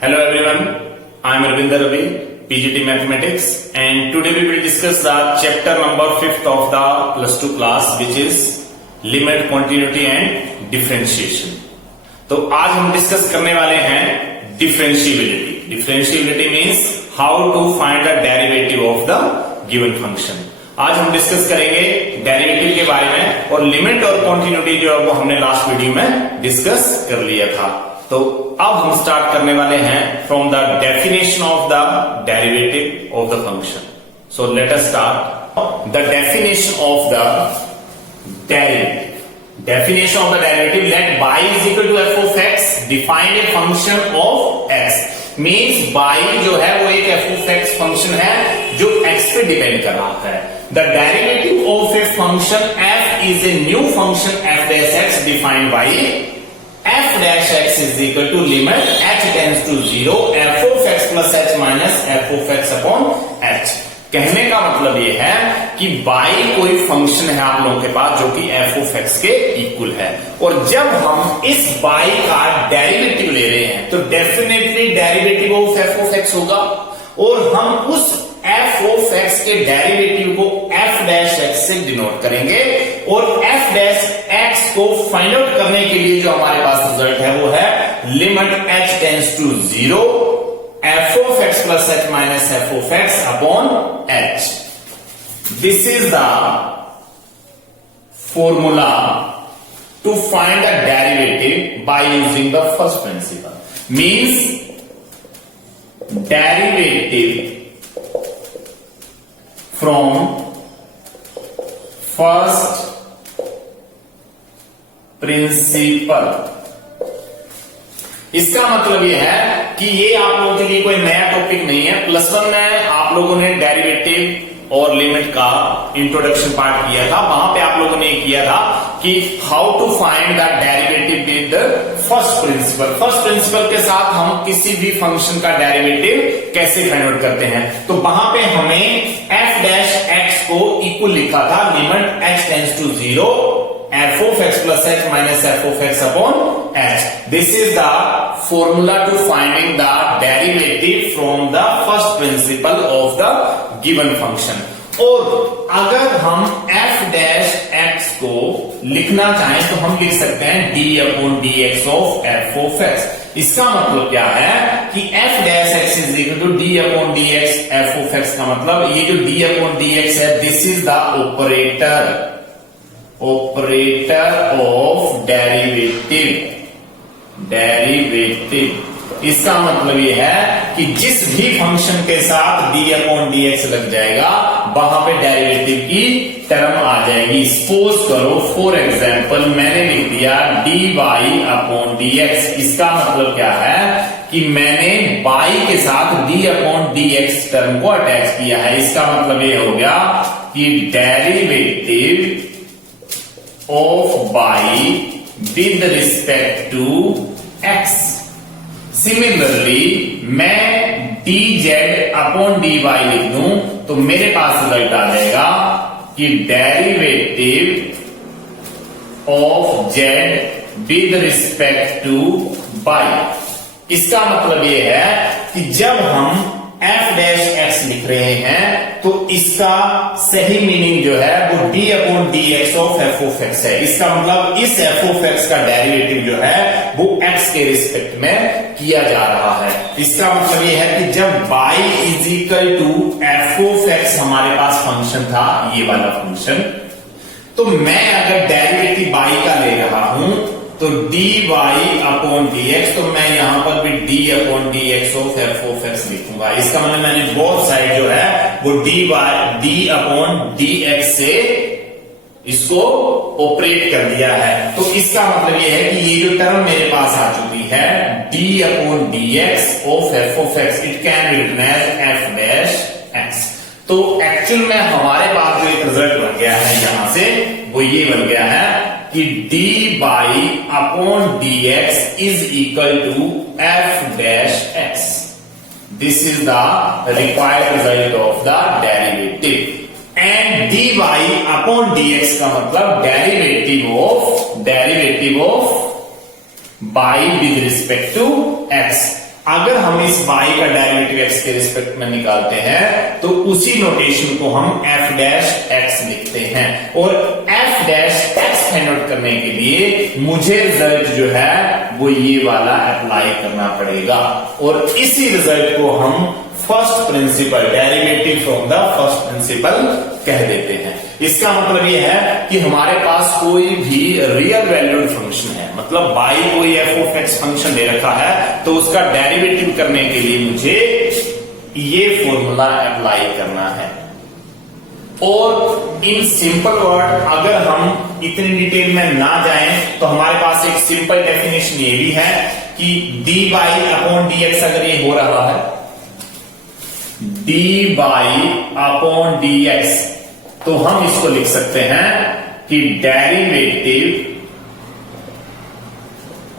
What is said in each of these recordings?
Hello everyone, I am Ravinder Ravi, PGT Mathematics, and today we will discuss the chapter number 5th of the plus 2 class, which is limit, continuity and differentiation. तो आज हम discuss करने वाले हैं differentiability. Differentiability means how to find the derivative of the given function. आज हम discuss करेंगे derivative के बारे में, और लिमिट और कॉन्टिन्यूटी जो है वो हमने लास्ट वीडियो में डिस्कस कर लिया था. तो अब हम स्टार्ट करने वाले हैं from the definition of the derivative of the function. So let us start the definition of the derivative. Definition of the derivative, let y is equal to f of x, define a function of x. Means y जो है वो एक f of x function है जो x पे depend कर रहा है. The derivative of a function f is a new function f dash x defined by f dash x is equal to limit h tends to 0 f of x plus h minus f of x upon h. कहने का मतलब ये है कि y कोई function है आप लोगों के पास जो कि f of x के इक्वल है, और जब हम इस y का डेरिवेटिव ले रहे हैं तो definitely derivative of f of x होगा, और हम उस f of x के डेरिवेटिव को f dash x से डिनोट करेंगे, और f dash x को फाइंड आउट करने के लिए जो हमारे पास रिजल्ट है वो है limit h tends to 0 f of x plus h minus f of x upon h. This is the formula to find the derivative by using the first principle. Means derivative from first principle. इसका मतलब यह है कि ये आप लोगों के लिए कोई नया टॉपिक नहीं है. प्लस वन में आप लोगों ने डेरिवेटिव और लिमिट का इंट्रोडक्शन पार्ट किया था. वहां पे आप लोगों ने किया था कि how to find the derivative with first principle. First principle के साथ हम किसी भी फंक्शन का डेरिवेटिव कैसे फाइंड आउट करते हैं. तो वहां पे हमें f डैश x को इक्वल लिखा था limit h tends to 0 f of x plus h minus f of x upon h. This is the formula to finding the derivative from the first principle of the given function. और अगर हम f dash x को लिखना चाहें तो हम लिख सकते हैं d upon dx of f of x. इसका मतलब क्या है कि f dash x is equal to d upon dx f of x. का मतलब ये जो d upon dx है, this is the operator of derivative. इसका मतलब यह है कि जिस भी फंक्शन के साथ d अपॉन dx लग जाएगा वहां पे डेरिवेटिव की टर्म आ जाएगी. सपोज करो फॉर एग्जांपल मैंने लिख दिया dy अपॉन dx. इसका मतलब क्या है कि मैंने y के साथ d अपॉन dx टर्म को अटैच किया है. इसका मतलब ये हो गया कि derivative of y with respect to x. Similarly मैं dz upon dy लिख दूं तो मेरे पास रिजल्ट आ जाएगा कि derivative of z with respect to y. इसका मतलब यह है कि जब हम f dash x लिख रहे हैं तो इसका सही मीनिंग जो है वो d upon dx of f of x है. इसका मतलब इस f of x का डेरिवेटिव जो है वो x के रिस्पेक्ट में किया जा रहा है. इसका मतलब ये है कि जब y is equal to f of x हमारे पास फंक्शन था, ये वाला फंक्शन, तो मैं अगर डेरिवेटिव y का ले रहा हूं तो dy अपॉन dx, तो मैं यहां पर भी d upon dx of f of x लिखूंगा. इसका मतलब मैंने बोथ साइड जो है वो d अपॉन dx से इसको ऑपरेट कर दिया है. तो इसका मतलब ये है कि ये जो टर्म मेरे पास आ चुकी है d upon dx of f of x, it can be written as f dash x. तो एक्चुअल में हमारे पास जो एक रिजल्ट बन गया है यहां से वो ये बन गया है कि dy upon dx is equal to f dash x. This is the required result of the derivative. And dy upon dx का मतलब derivative of y with respect to x. अगर हम इस y का डेरिवेटिव x के respect में निकालते हैं तो उसी नोटेशन को हम f डैश x लिखते हैं, और f dash x find out करने के लिए मुझे रिजल्ट जो है वो ये वाला अप्लाई करना पड़ेगा, और इसी रिजल्ट को हम first principle, derivative from the first principle कह देते हैं। इसका मतलब ये है कि हमारे पास कोई भी रियल वैल्यूड फंक्शन है, मतलब y कोई f ऑफ x फंक्शन दे रखा है, तो उसका डेरिवेटिव करने के लिए मुझे ये फॉर्मूला अप्लाई करना है। और इन सिंपल वर्ड अगर हम इतनी डिटेल में ना जाएं तो हमारे पास एक सिंपल डेफिनेशन ये भी है कि dy अपॉन dx अगर ये हो रहा है, dy अपॉन dx, तो हम इसको लिख सकते हैं कि derivative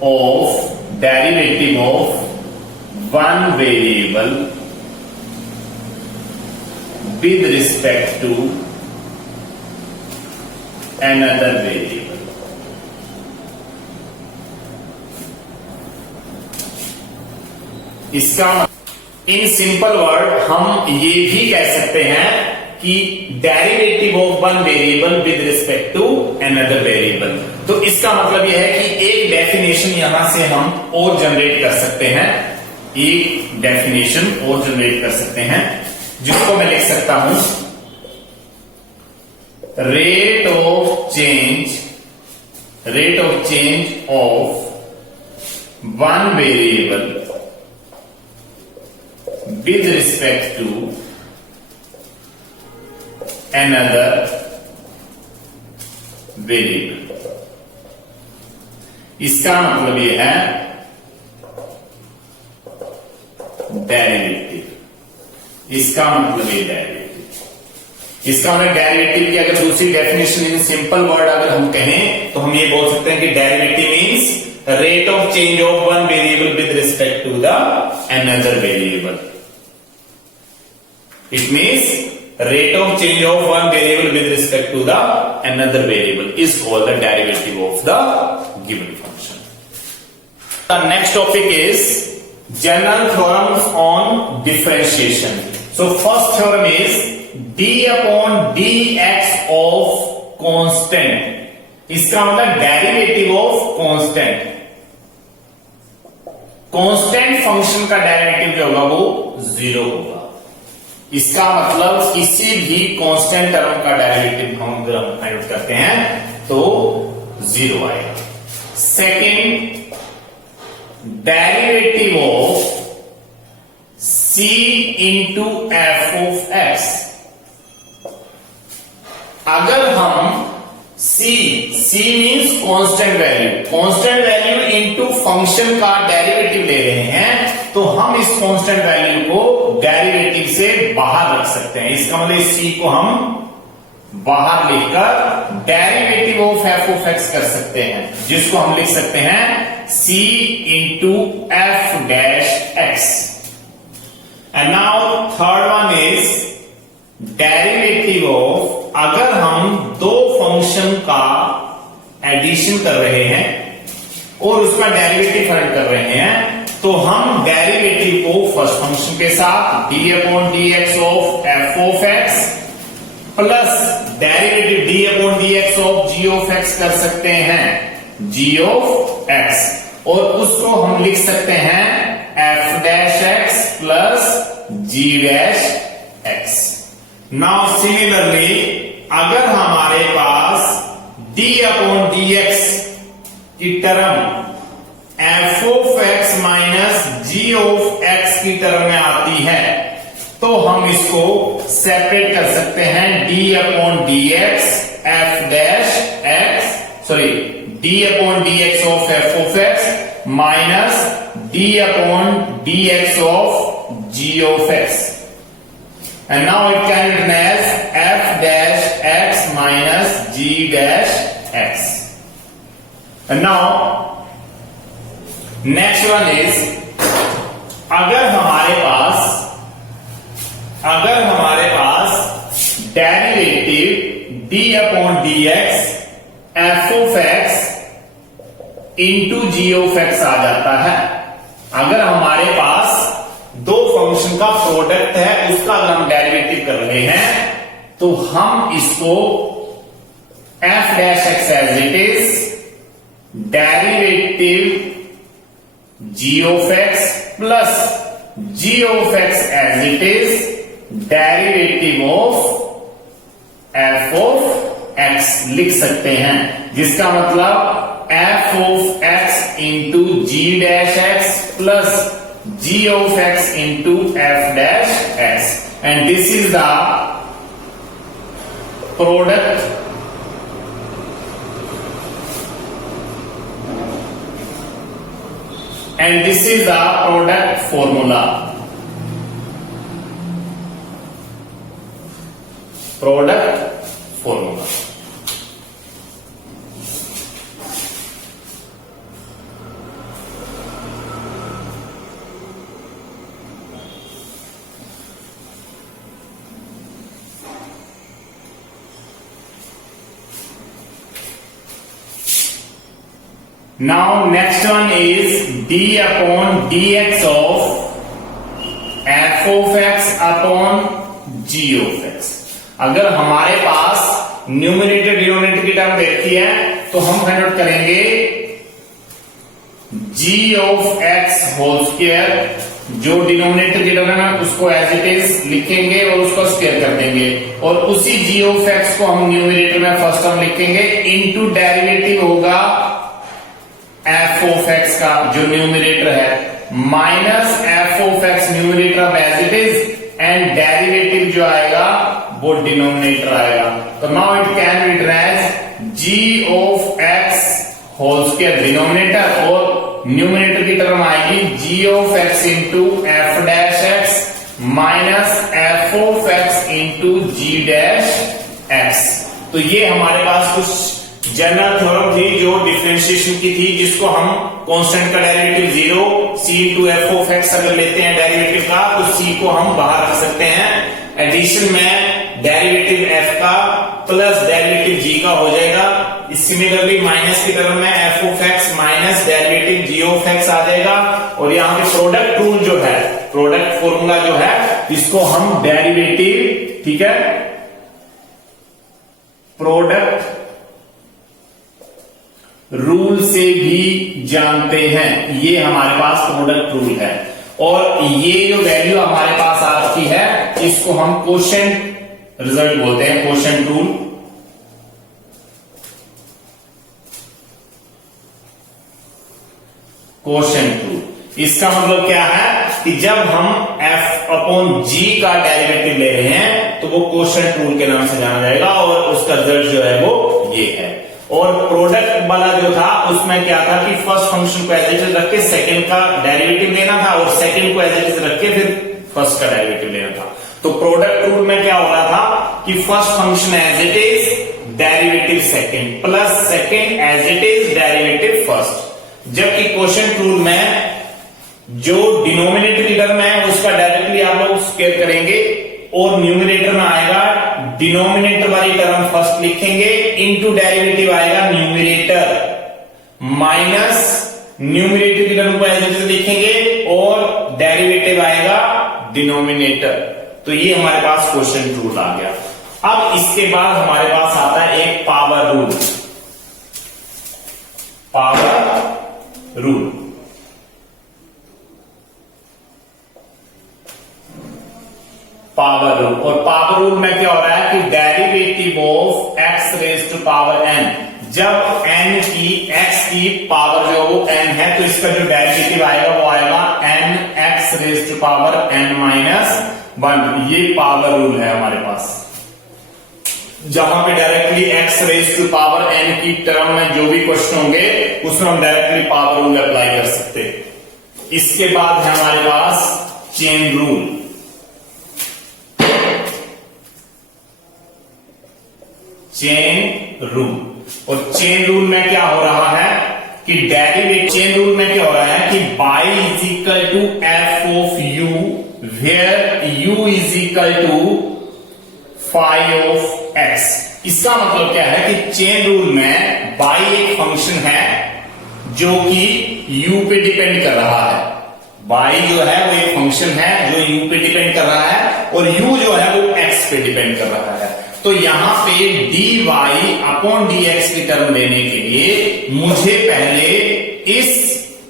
of one variable with respect to another variable. इसका इन सिंपल वर्ड हम ये भी कह सकते हैं कि derivative of one variable with respect to another variable. तो इसका मतलब यह है कि एक डेफिनेशन यहां से हम और जनरेट कर सकते हैं, एक डेफिनेशन और जनरेट कर सकते हैं, जिसको मैं लिख सकता हूं rate of change of one variable with respect to another variable। इसका मतलब यह है डेरिवेटिव, इसका मतलब ये डेरिवेटिव। इसका मतलब डेरिवेटिव की अगर दूसरी डेफिनेशन इन सिंपल वर्ड अगर हम कहें तो हम ये बोल सकते हैं कि derivative means rate of change of one variable with respect to the another variable. It means rate of change of one variable with respect to the another variable is called the derivative of the given function. The next topic is general theorems on differentiation. So first theorem is d upon dx of constant. इसका मतलब derivative of constant. Constant function का derivative जो होगा वो 0 होगा। इसका मतलब किसी भी कांस्टेंट टर्म का डेरिवेटिव हम अगर हम फाइंड आउट करते हैं तो 0 आएगा। Second, derivative of c into F of x। अगर हम c means constant value into function का डेरिवेटिव ले रहे हैं, तो हम इस कांस्टेंट वैल्यू को डेरिवेटिव से बाहर रख सकते हैं। इसका मतलब c को हम बाहर लिखकर derivative of f of x कर सकते हैं, जिसको हम लिख सकते हैं c into F dash x. And now third one is derivative of, अगर हम दो फंक्शन का एडिशन कर रहे हैं और उसका डेरिवेटिव फाइंड कर रहे हैं, तो हम डेरिवेटिव को फर्स्ट फंक्शन के साथ d upon d x of f of x plus derivative d upon d x of g of x कर सकते हैं, जी ऑफ एक्स, और उसको हम लिख सकते हैं f dash x plus g dash x. Now similarly अगर हमारे पास d अपॉन डी एक्स की term f of x minus g of x की टर्म में आती है, तो हम इसको सेपरेट कर सकते हैं d upon d x F dash x, sorry d upon d x of f of x minus d upon d x of g of x, and now it can be written as f dash x minus g dash x. And now next one is, अगर हमारे पास derivative d upon d x f of x into g of x आ जाता है, अगर हमारे पास function का product है उसका अगर हम डेरिवेटिव कर रहे हैं तो हम इसको f dash x as it is derivative g of x plus g of x as it is derivative of f of x लिख सकते हैं, जिसका मतलब f of x into g dash x plus g of x into f dash x and this is the product and this is the product formula. Product formula. Now next one is d upon dx of f of x upon g of x. अगर हमारे पास numerator denominator की term देखी है तो हम find out करेंगे g of x whole square, जो डिनोमिनेटर की टर्म है उसको एज इट इज लिखेंगे और उसको स्क्वायर कर देंगे, और उसी g ऑफ x को हम न्यूमरेटर में फर्स्ट टर्म लिखेंगे इनटू डेरिवेटिव होगा f ऑफ x का जो न्यूमरेटर है minus f of x numerator अब as it is and derivative जो आएगा वो डिनोमिनेटर आएगा। तो now it can be written as g of x whole square denominator और न्यूमरेटर की टर्म आएगी g of x into f dash x minus f of x into g dash x। तो ये हमारे पास कुछ जनरल थ्योरम थी जो differentiation की थी, जिसको हम कांस्टेंट का derivative 0 c into F of x अगर लेते हैं डेरिवेटिव का तो c को हम बाहर रख सकते हैं। एडिशन में डेरिवेटिव f का प्लस डेरिवेटिव g का हो जाएगा। सिमिलरली माइनस की टर्म में f of x minus derivative g of x आ जाएगा। और यहाँ पे प्रोडक्ट रूल जो है, प्रोडक्ट फॉर्मूला जो है, इसको हम डेरिवेटिव, ठीक है, प्रोडक्ट रूल से भी जानते हैं। ये हमारे पास प्रोडक्ट रूल है और ये जो वैल्यू हमारे पास आती है इसको हम कोशेंट रिजल्ट बोलते हैं, कोशेंट रूल। कोशेंट रूल इसका मतलब क्या है कि जब हम f अपॉन g का डेरिवेटिव ले रहे हैं तो वो कोशेंट रूल के नाम से जाना जाएगा और उसका रिजल्ट जो है वो ये है। और प्रोडक्ट वाला जो था उसमें क्या था कि फर्स्ट फंक्शन को एज इट इज रख के सेकंड का डेरिवेटिव लेना था और सेकंड को एज इट इज रख के फिर फर्स्ट का डेरिवेटिव लेना था। तो प्रोडक्ट रूल में क्या हो रहा था कि first function as it is derivative second plus second as it is derivative first, जबकि कोशेंट रूल में जो डिनोमिनेटर की टर्म है उसका डायरेक्टली आप लोग स्क्वायर करेंगे और न्यूमरेटर में आएगा डिनोमिनेटर वाली टर्म फर्स्ट लिखेंगे इनटू डेरिवेटिव आएगा न्यूमरेटर माइनस न्यूमरेटर की टर्म को एज इट इज लिखेंगे और डेरिवेटिव आएगा डिनोमिनेटर। तो ये हमारे पास क्वेश्चन रूल आ गया। अब इसके बाद हमारे पास आता है एक power rule. Power rule power rule और पावर रूल में क्या हो रहा है कि derivative of x raise to power n, जब n की x की पावर जो वो n है तो इसका जो डेरिवेटिव आएगा वो आएगा n x raise to power n minus 1। ये पावर रूल है हमारे पास, जहां पे directly x raise to power n की टर्म में जो भी क्वेश्चन होंगे उसमें हम डायरेक्टली पावर रूल अप्लाई कर सकते हैं। इसके बाद है हमारे पास चेन रूल। चेन रूल और चेन रूल में क्या हो रहा है कि डेरिवेटिव, चेन रूल में क्या हो रहा है कि y is equal to f of u where u is equal to phi of x। इसका मतलब क्या है कि चेन रूल में y एक फंक्शन है जो कि u पे डिपेंड कर रहा है, y जो है वो एक फंक्शन है जो u पे डिपेंड कर रहा है और u जो है वो x पे डिपेंड कर रहा है। तो यहां पे dy अपॉन dx की टर्म लेने के लिए मुझे पहले इस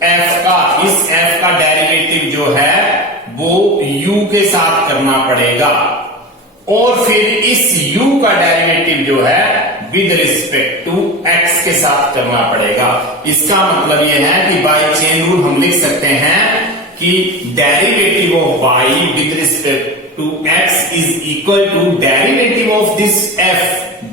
f का डेरिवेटिव जो है वो u के साथ करना पड़ेगा और फिर इस u का डेरिवेटिव जो है विद रिस्पेक्ट टू x के साथ करना पड़ेगा। इसका मतलब यह है कि बाय चेन रूल हम लिख सकते हैं कि derivative of y with respect to x is equal to derivative of this f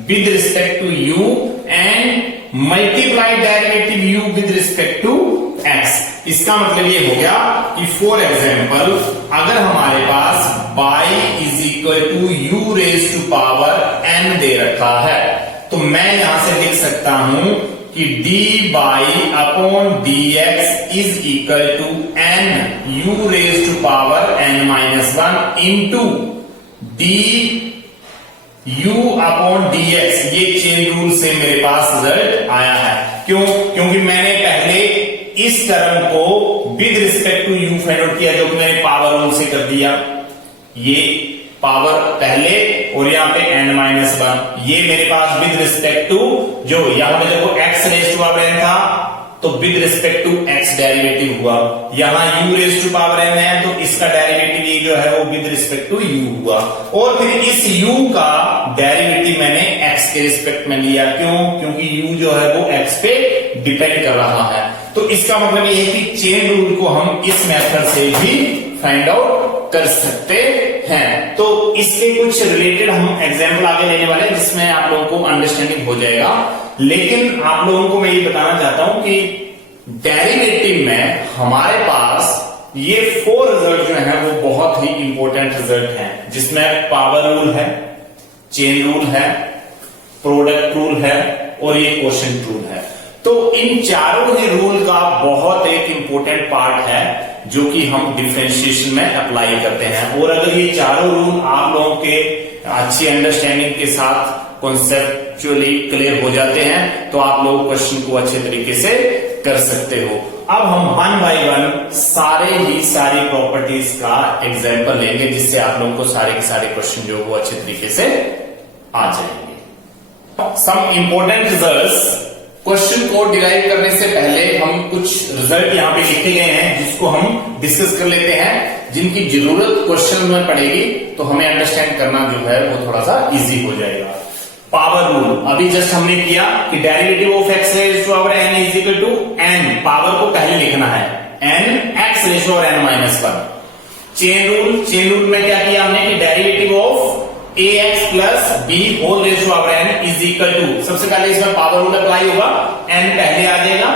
with respect to u and multiply derivative u with respect to x। इसका मतलब ये हो गया कि फॉर एग्जाम्पल अगर हमारे पास y is equal to u raise to power n दे रखा है तो मैं यहां से लिख सकता हूं कि dy upon dx is equal to n u raise to power n minus 1 into d u upon dx। ये चेन रूल से मेरे पास रिजल्ट आया है। क्यों? क्योंकि मैंने पहले इस टर्म को with respect to u find out किया जो कि मैंने पावर रूल से कर दिया। ये पावर पहले और यहाँ पे n माइनस 1 ये मेरे पास विद रिस्पेक्ट टू जो यहाँ पे देखो x raise to power n था तो with respect to x derivative हुआ। यहाँ u raise to power n है तो इसका डेरिवेटिव ये जो है वो विद रिस्पेक्ट टू u हुआ और फिर इस u का डेरिवेटिव मैंने x के रिस्पेक्ट में लिया। क्यों? क्योंकि u जो है वो x पे डिपेंड कर रहा है। तो इसका मतलब ये है कि चेन रूल को हम इस मेथड से भी फाइंड आउट कर सकते हैं। तो इसके कुछ रिलेटेड हम एग्जाम्पल आगे लेने वाले हैं जिसमें आप लोगों को अंडरस्टैंडिंग हो जाएगा। लेकिन आप लोगों को मैं ये बताना चाहता हूं कि डेरिवेटिव में हमारे पास ये 4 रिजल्ट जो है वो बहुत ही इंपॉर्टेंट रिजल्ट हैं जिसमें पावर रूल है, चेन रूल है, प्रोडक्ट रूल है और ये क्वोशिएंट रूल है। तो इन चारों ही रूल का बहुत एक इंपॉर्टेंट पार्ट है जो कि हम डिफरेंशिएशन में अप्लाई करते हैं। और अगर ये चारों रूल आप लोगों के अच्छी अंडरस्टैंडिंग के साथ कॉन्सेप्चुअली क्लियर हो जाते हैं तो आप लोग क्वेश्चन को अच्छे तरीके से कर सकते हो। अब हम 1 बाय 1 सारी प्रॉपर्टीज का एग्जाम्पल लेंगे जिससे आप लोगों को सारे के सारे क्वेश्चन जो वो अच्छे तरीके से आ जाएंगे। Some important results. क्वेश्चन को डिराइव करने से पहले हम कुछ रिजल्ट यहाँ पे लिखे गए हैं जिसको हम डिस्कस कर लेते हैं, जिनकी जरूरत क्वेश्चन में पड़ेगी तो हमें अंडरस्टैंड करना जो है वो थोड़ा सा इजी हो जाएगा। पावर रूल अभी जस्ट हमने किया कि derivative of x raise to power n is equal to n, power को पहले लिखना है n x raise to power n minus 1। Chain rule में क्या किया हमने कि derivative of ax plus b whole raise to power n is equal to, सबसे पहले इसमें पावर रूल अप्लाई होगा, n पहले आ जाएगा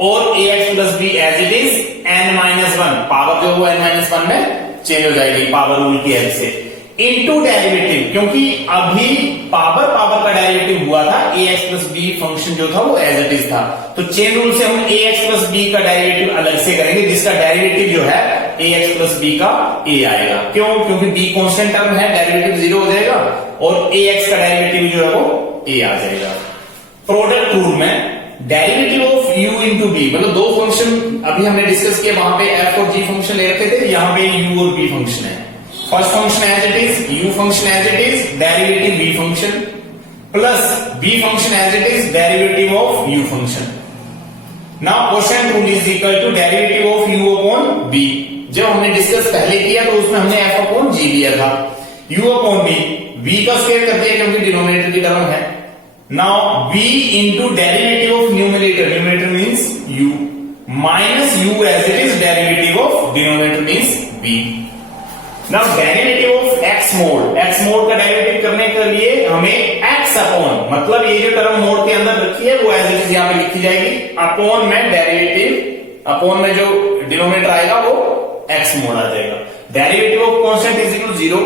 और ax plus b as it is n minus 1, power जो वो n माइनस 1 में चेंज हो जाएगी पावर रूल की हेल्प से, इनटू डेरिवेटिव, क्योंकि अभी पावर का डेरिवेटिव हुआ था ax प्लस b फंक्शन जो था वो एज इट इज था। तो चेन रूल से हम ax प्लस b का डेरिवेटिव अलग से करेंगे जिसका डेरिवेटिव जो है ax प्लस b का a आएगा। क्यों? क्योंकि b कांस्टेंट टर्म है, डेरिवेटिव 0 हो जाएगा और ax का डेरिवेटिव जो है वो a आ जाएगा। प्रोडक्ट रूल में derivative of u into b, मतलब दो फंक्शन अभी हमने डिस्कस किया, वहां पे f और g फंक्शन ले रखे थे, यहाँ पे u और b फंक्शन है। First function as it is, u function as it is, derivative v function plus b function as it is, derivative of u function. Now quotient rule is equal to derivative of u upon b। जब हमने discuss पहले किया तो उसमें हमने f upon g लिया था, u upon b का स्क्वायर कर दिया क्योंकि डिनोमिनेटर की टर्म है। Now b into derivative of numerator means u minus u as it is, derivative of denominator means b। Now derivative of x mod का derivative करने के लिए हमें x अपॉन, मतलब ये जो टर्म मोड के अंदर रखी है वो एज इट इज यहाँ पे लिखी जाएगी, अपॉन में डेरिवेटिव, अपॉन में जो डिनोमिनेटर आएगा वो x मोड आ जाएगा। Derivative of constant is equal to 0,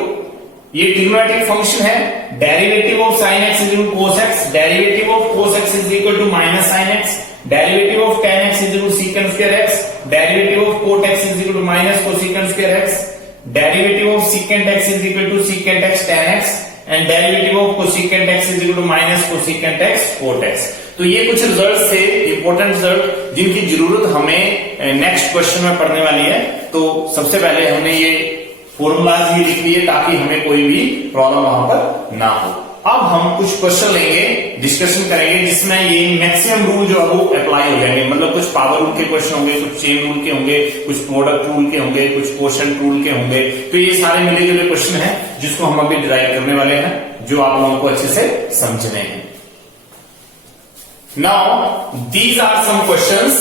ये ट्रिग्नोमेट्रिक फंक्शन है। Derivative of sin x is equal to cos x, derivative of cos x is equal to minus sin x, derivative of tan x is equal to secant square x, derivative of cot x is equal to minus cosecant square x, derivative of secant x is equal to secant x tan x and derivative of cosecant x is equal to minus cosecant x cot x। तो ये कुछ result थे, important result, जिनकी जरूरत हमें next question में पढ़ने वाली है। तो सबसे पहले हमने ये फॉर्मूलाज ही लिख लिए ताकि हमें कोई भी प्रॉब्लम वहां पर ना हो। अब हम कुछ क्वेश्चन लेंगे, डिस्कशन करेंगे, जिसमें ये मैक्सिमम रूल जो है वो अप्लाई हो जाएंगे। मतलब कुछ पावर रूल के क्वेश्चन होंगे, कुछ चेन रूल के होंगे, कुछ प्रोडक्ट रूल के होंगे, कुछ क्वोशंट रूल के होंगे। तो ये सारे मिले जुले क्वेश्चन हैं जिसको हम अभी डिराइव करने वाले हैं, जो आप लोगों को अच्छे से समझने हैं। Now these are some questions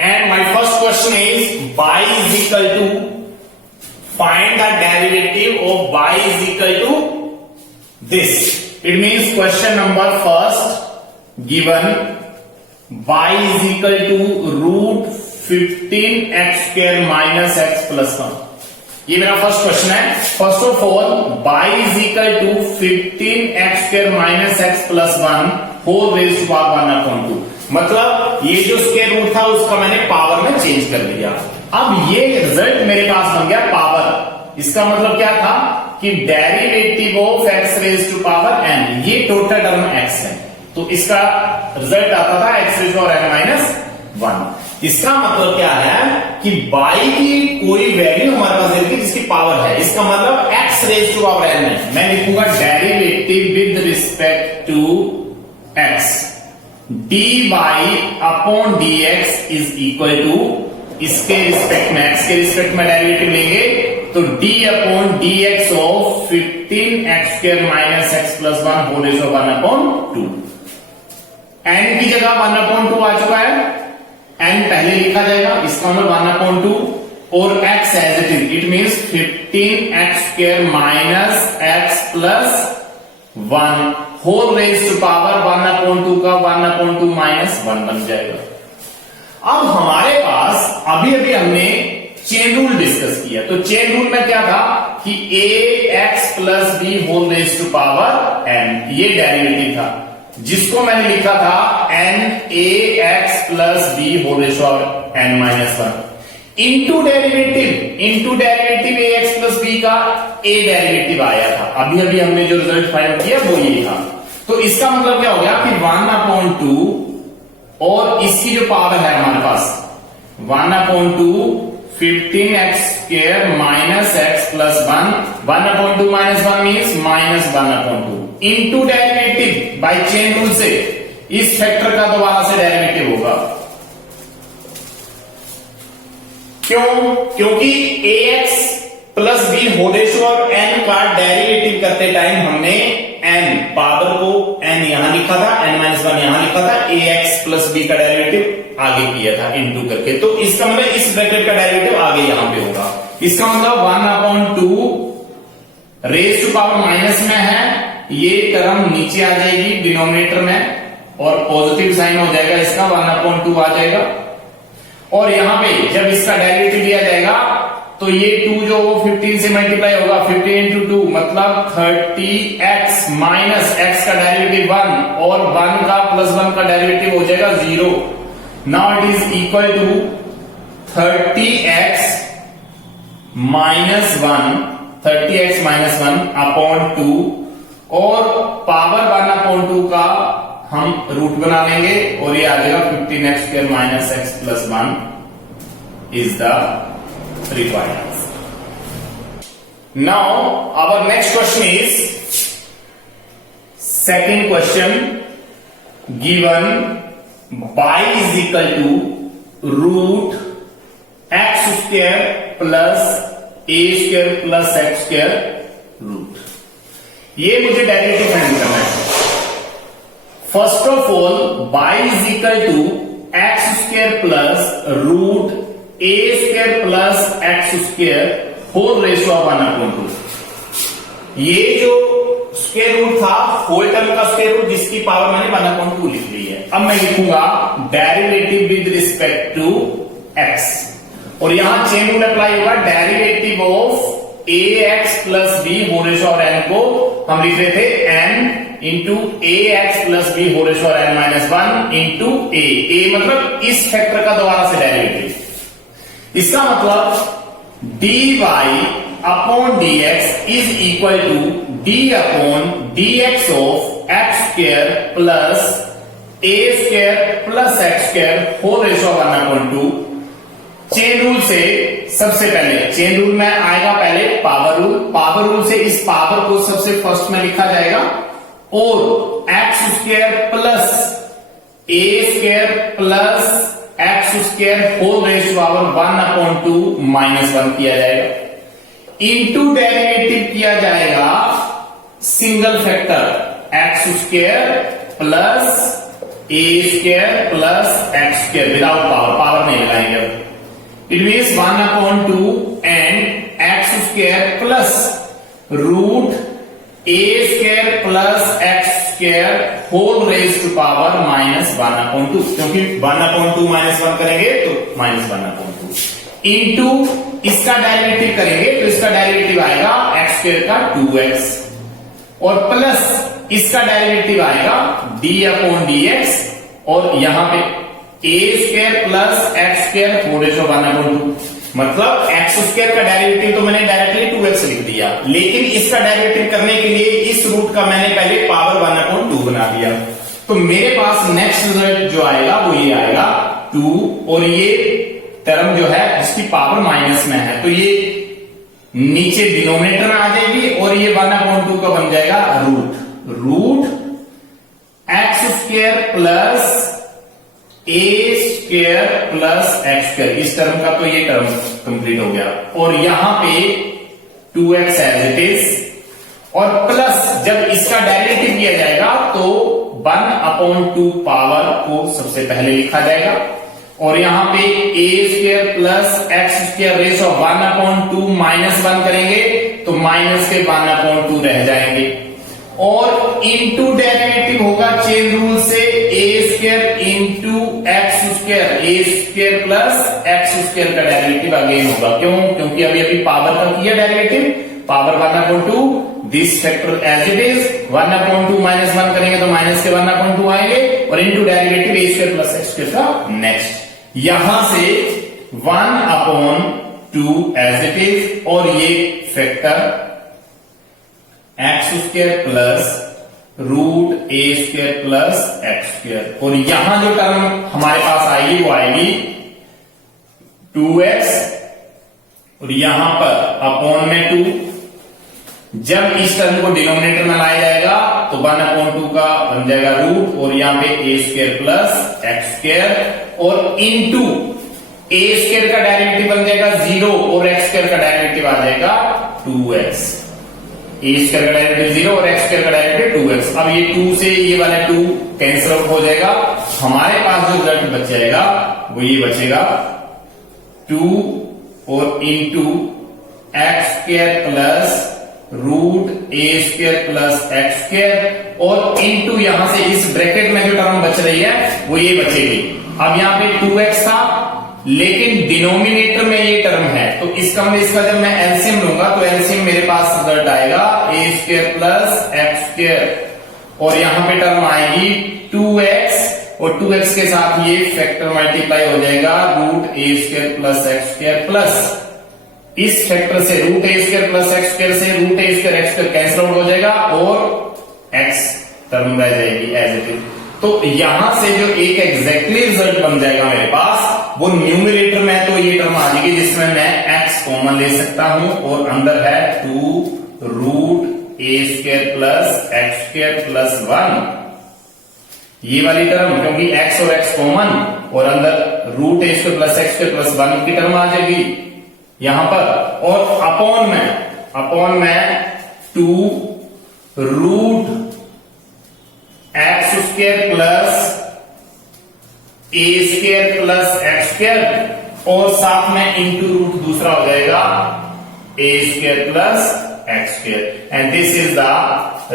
and my first question is y is equal to find the derivative of y is equal to this. It means question number first given y is equal to root 15x square minus x plus 1. ये मेरा first question है। First of all y is equal to 15x square minus x plus 1 whole raise to power 1/2। मतलब ये जो square root था उसका मैंने power में चेंज कर दिया। अब ये रिजल्ट मेरे पास बन गया पावर। इसका मतलब क्या था कि derivative of x raise to power n, ये टोटल टर्म x है, तो इसका रिजल्ट आता था x raise to power n minus 1। इसका मतलब क्या है कि y की कोई वैल्यू हमारे पास है जिसकी पावर है, इसका मतलब x raise to power n है। मैं लिखूंगा derivative with respect to x dy upon dx is equal to, इसके रिस्पेक्ट में x के रिस्पेक्ट में डेरिवेटिव लेंगे तो d upon dx of 15x square minus x plus 1 whole raise to 1/2। n की जगह 1/2 आ चुका है, n पहले लिखा जाएगा, इसका मतलब 1/2 और x as it is, it means 15x square minus x plus 1 whole raise to power 1/2 का 1/2 माइनस 1 बन जाएगा। अब हमारे पास अभी अभी हमने चेन रूल डिस्कस किया, तो चेन रूल में क्या था कि ax plus b whole raise to power n, ये डेरिवेटिव था जिसको मैंने लिखा था n ax plus b whole raise to power n minus 1 into derivative ax plus b का a डेरिवेटिव आया था। अभी अभी हमने जो रिजल्ट फाइंड किया वो ये था। तो इसका मतलब क्या हो गया कि 1/2 और इसकी जो पावर है हमारे पास 1/2 15x square minus x plus 1, 1/2 minus 1 means minus 1/2 into derivative by chain rule से इस फैक्टर का दोबारा से डेरिवेटिव होगा। क्यों? क्योंकि ax plus b whole raise to power n का डेरिवेटिव करते टाइम हमने n पावर को n यहां लिखा था, n माइनस 1 यहां लिखा था, ax प्लस बी का डेरिवेटिव आगे किया था इनटू करके, तो इसका मतलब इस ब्रैकेट का डेरिवेटिव आगे यहां पे होगा। इसका मतलब 1/2 रेज़ टू पावर माइनस में है, ये टर्म नीचे आ जाएगी डिनोमिनेटर में और पॉजिटिव साइन हो जाएगा, इसका 1/2 आ जाएगा। और यहां पे जब इसका डेरिवेटिव लिया जाएगा तो ये 2 जो 15 से मल्टीप्लाई होगा, 15 into 2 मतलब 30x माइनस x का डेरिवेटिव 1 और 1 का प्लस 1 का डेरिवेटिव हो जाएगा 0। Now it is equal to 30x minus 1 upon 2 और पावर 1/2 का हम रूट बना लेंगे और ये आ जाएगा 15x square minus x plus 1 is the required answer. Now our next question is second question given y is equal to root x square plus a square plus x square root, ये मुझे derivative find करना है। First of all y is equal to x square plus root a square plus x square whole raise to power 1/2। ये जो square root था whole term का square root जिसकी power मैंने 1/2 लिख ली है। अब मैं लिखूंगा derivative with respect to x और यहां चेन रूल अप्लाई होगा, derivative of ax plus b whole raise to power n को हम लिख रहे थे n into ax plus b whole raise to power n minus 1 into a मतलब इस फैक्टर का दोबारा से डेरिवेटिव। इसका मतलब dy upon dx is equal to d upon dx of x square plus a square plus x square whole ratio 1/2। Chain rule से सबसे पहले चेन रूल में आएगा पहले पावर रूल। पावर रूल से इस पावर को सबसे फर्स्ट में लिखा जाएगा और x square plus a square plus x square whole ratio power 1/2 -1 किया जाएगा। इनटू डेरिवेटिव किया जाएगा single factor x square plus a square plus x square without power, power नहीं लगाएंगे अब। It means 1/2 and x square plus root a square plus x square whole raise to power -1/2, क्योंकि 1/2 -1 करेंगे तो -1/2 into इसका derivative करेंगे तो इसका डेरिवेटिव आएगा एक्स स्क्वायर का 2x और प्लस इसका डेरिवेटिव आएगा d/dx और यहां पे a square plus x square whole ratio 1/2, मतलब एक्स स्क्वायर का डेरिवेटिव तो मैंने डायरेक्टली 2x लिख दिया, लेकिन इसका डेरिवेटिव करने के लिए इस रूट का मैंने पहले पावर 1/2 बना दिया। तो मेरे पास नेक्स्ट रिजल्ट जो आएगा वो ये आएगा 2 और ये टर्म जो है जिसकी पावर माइनस में है तो ये नीचे डिनोमिनेटर में आ जाएगी और ये 1/2 का बन जाएगा root x square plus a square plus x square. इस टर्म का तो ये टर्म कंप्लीट हो गया और यहां पे 2x एज इट इज और प्लस जब इसका डेरिवेटिव किया जाएगा तो 1/2 पावर को सबसे पहले लिखा जाएगा और यहां पे a square plus x square ratio 1/2 -1 करेंगे तो माइनस के 1/2 रह जाएंगे और इनटू डेरिवेटिव होगा चेन रूल से a square into x square, a square plus x square का डेरिवेटिव अगेन होगा। क्यों? क्योंकि अभी पावर का किया derivative, power 1/2 this factor as it is 1/2 -1 करेंगे तो माइनस के 1/2 आएंगे और into derivative a square plus x square का नेक्स्ट यहां से 1/2 एज इट इज और ये factor x square plus root a square plus x square और यहां जो टर्म हमारे पास आएगी वो आएगी 2x और यहां पर अपॉन में 2। जब इस टर्म को डिनोमिनेटर में लाया जाएगा तो 1/2 का बन जाएगा रूट और यहां पे a square plus x square और इनटू ए स्क्वायर का डेरिवेटिव बन जाएगा 0 और एक्स स्क्वायर का डेरिवेटिव आ जाएगा 2x। ए स्क्वायर का डेरिवेटिव 0 और एक्स स्क्वायर का डेरिवेटिव 2x। अब ये 2 से ये वाला 2 कैंसिल आउट हो जाएगा, हमारे पास जो रिजल्ट बच जाएगा वो ये बचेगा 2 और into x square plus root a square plus x square और इनटू यहां से इस ब्रैकेट में जो टर्म बच रही है वो ये बचेगी। अब यहां पे 2x था लेकिन डिनोमिनेटर में ये टर्म है तो इसका मतलब इसका जब मैं एलसीएम लूंगा तो एलसीएम मेरे पास रिजल्ट आएगा ए स्क्वायर प्लस एक्स स्क्वायर और यहां पे टर्म आएगी 2x और 2x के साथ ये फैक्टर मल्टीप्लाई हो जाएगा root a square plus x square plus इस फैक्टर से root a square plus x square से root a square x square cancel out हो जाएगा और x टर्म रह जाएगी एज इट इज। तो यहां से जो एक एग्जैक्टली रिजल्ट बन जाएगा मेरे पास वो न्यूमरेटर में तो ये टर्म आ जाएगी जिसमें मैं x कॉमन ले सकता हूं और अंदर है 2 root a square plus x square plus 1 ये वाली टर्म क्योंकि x और x कॉमन और अंदर root a square plus x square plus 1 की टर्म आ जाएगी यहां पर और अपॉन में 2 root x square plus a square plus x square और साथ में इंटू रूट दूसरा हो जाएगा a square plus x square and this is the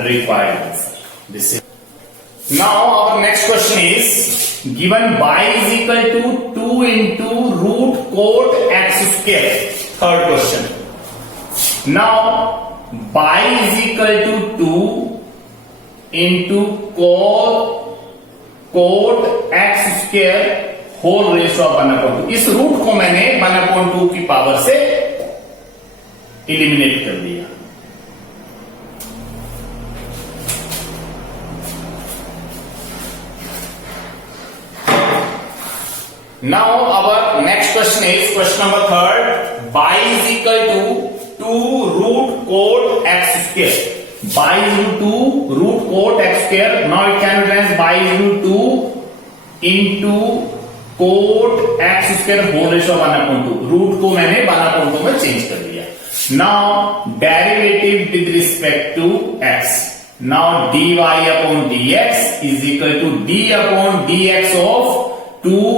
required answer. This is now our next question is given y is equal to 2 into root cot x square। Third question. Now y is equal to 2 into cot x square whole ratio 1/2। इस root को मैंने 1/2 की power से eliminate कर दिया। Now our next question is question number 3. Y is equal to 2 root cot x square. Y is equal to root cot x square. Now it can be written as y is equal to into cot x square whole ratio 1/2. Root को मैंने 1/2 में change कर दिया. Now derivative with respect to x. Now dy upon dx is equal to d upon dx of 2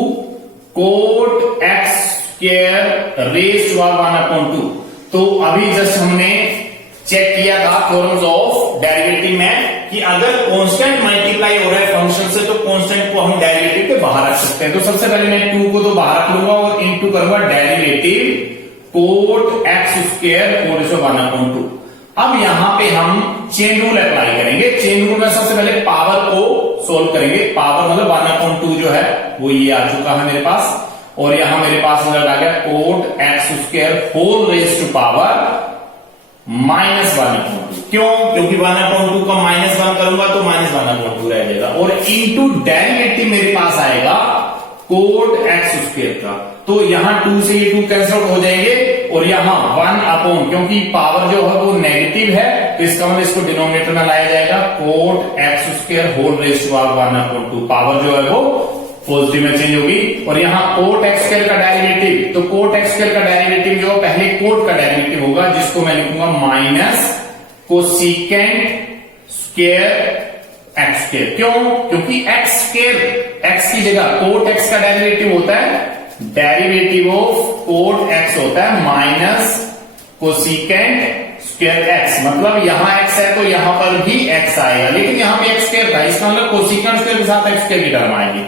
cot x square raised to 1/2. तो अभी just हमने check किया था थ्योरम्स ऑफ डेरिवेटिव में कि अगर कांस्टेंट मल्टीप्लाई हो रहा है फंक्शन से तो कांस्टेंट को हम डेरिवेटिव के बाहर रख सकते हैं. तो सबसे पहले मैं 2 को तो बाहर रख लूंगा और इनटू करूंगा derivative cot x square whole ratio 1/2. अब यहां पे हम चेन रूल अप्लाई करेंगे. चेन रूल में सबसे पहले पावर को सोल्व करेंगे. पावर मतलब 1/2 जो है वो ये आ चुका है मेरे पास और यहां मेरे पास रिजल्ट आ गया cot x square whole raise to power -1/2. क्यों? क्योंकि 1/2 का -1 करूंगा तो -1/2 रह जाएगा और इनटू डेरिवेटिव मेरे पास आएगा cot x square का. तो यहां 2 से ये 2 कैंसिल हो जाएंगे और यहां 1/, क्योंकि पावर जो है वो नेगेटिव है तो इसका मतलब इसको डिनोमिनेटर में लाया जाएगा cot x square whole raise to 1/2. Power जो है वो पॉजिटिव में चेंज होगी और यहां cot x square का डेरिवेटिव. तो cot x square का डेरिवेटिव जो पहले cot का डेरिवेटिव होगा जिसको मैं लिखूंगा minus cosecant square x square. क्यों? क्योंकि x स्क्वायर x की जगह cot x का डेरिवेटिव होता है डेरिवेटिव ऑफ cot x होता है माइनस कोसिकेंट स्क्वायर x. मतलब यहां x है तो यहां पर भी x आएगा लेकिन यहां पे x स्क्वायर था इसका मतलब कोसिकेंट स्क्वायर के साथ x स्क्वायर की टर्म आएगी.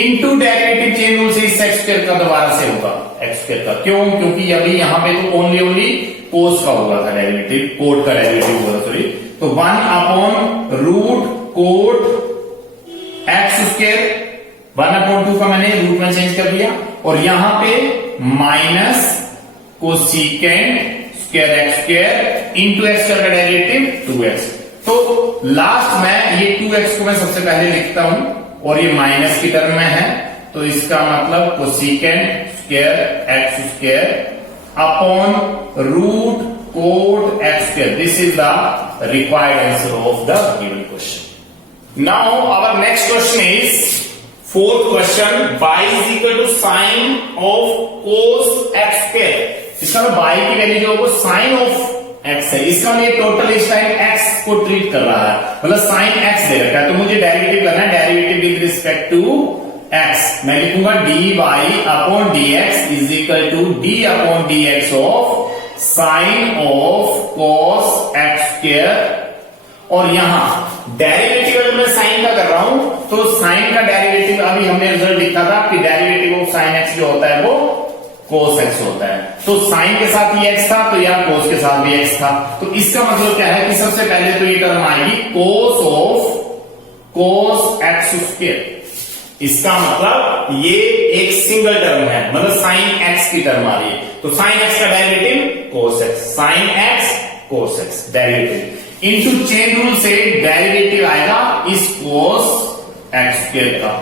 इनटू डेरिवेटिव चेन रूल से इस x स्क्वायर का दोबारा से होगा x स्क्वायर का. क्यों? क्योंकि अभी यहां पे तो ओनली कोस का होगा था डेरिवेटिव, cot का डेरिवेटिव होगा सॉरी. तो 1/रूट cot x स्क्वायर 1/2 का मैंने रूट में चेंज कर दिया और यहां पे minus cosecant square x square into x का डेरिवेटिव 2x. तो लास्ट में ये 2x को मैं सबसे पहले लिखता हूं और ये माइनस की टर्म में है तो इसका मतलब cosecant square x square upon root cot x square. This is the required answer of the given question. Now our next question is fourth question. Y is equal to sine of cos x square. इसका मतलब y की value जो है वो sign of x है. इसका मतलब total इस टाइम x को ट्रीट कर रहा है मतलब साइन x दे रखा है तो मुझे डेरिवेटिव करना है. Derivative with respect to x मैं लिखूंगा dy upon dx is equal to d upon dx of sine of cos x square. और यहां डेरिवेटिव अगर मैं साइन का कर रहा हूं तो साइन का डेरिवेटिव अभी हमने रिजल्ट लिखा था कि डेरिवेटिव ऑफ साइन x जो होता है वो cos x होता है. तो साइन के साथ ये x था तो यहां cos के साथ भी x था. तो इसका मतलब क्या है कि सबसे पहले तो ये टर्म आएगी cos of cos x square. इसका मतलब ये एक सिंगल टर्म है मतलब साइन x की टर्म आ रही है. तो साइन x का डेरिवेटिव cos x, sine x cos x derivative into chain rule से डेरिवेटिव आएगा इस cos x स्क्वायर का.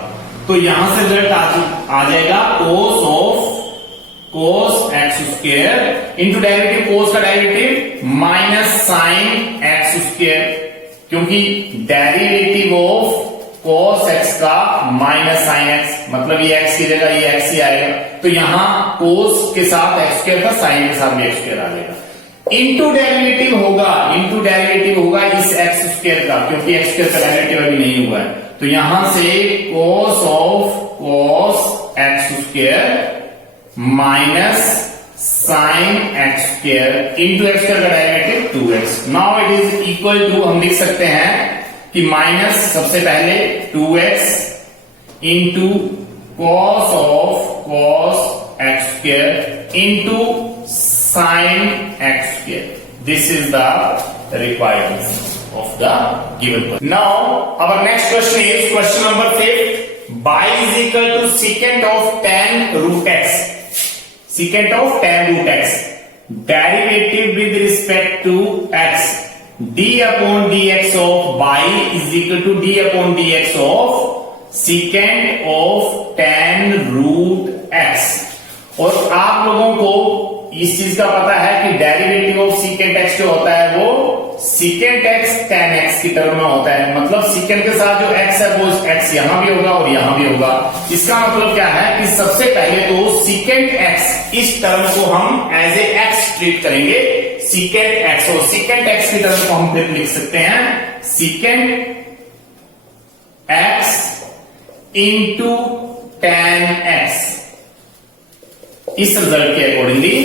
तो यहां से रिजल्ट आ जाएगा cos of cos x square into derivative cos का derivative minus sine x square. क्योंकि डेरिवेटिव ऑफ cos x का माइनस साइन x मतलब ये x की जगह ये x ही आएगा. तो यहां cos के साथ x स्क्वायर था साइन के साथ भी x स्क्वायर आ जाएगा. इनटू डेरिवेटिव होगा इस x स्क्वायर का क्योंकि x स्क्वायर का डेरिवेटिव अभी नहीं हुआ है. तो यहां से cos of cos x square minus sine x square into x square का derivative 2x. Now it is equal to हम लिख सकते हैं कि माइनस सबसे पहले 2x into cos of cos x square into sine x square. This is the requirement of the given question. Now our next question is question number 5. y is equal to secant of tan root x. Secant of tan root x. Derivative with respect to x. d upon dx of y is equal to d upon dx of secant of tan root x. और आप लोगों को इस चीज का पता है कि डेरिवेटिव ऑफ सीकेंट एक्स जो होता है वो सीकेंट एक्स tan x की टर्म में होता है। मतलब सीकेंट के साथ जो x है वो x यहां भी होगा और यहां भी होगा। इसका मतलब क्या है कि सबसे पहले तो सीकेंट x इस टर्म को हम एज ए x ट्रीट करेंगे, सीकेंट x। और सीकेंट x की टर्म को हम फिर लिख सकते हैं secant x into tan x। इस रिजल्ट के अकॉर्डिंगली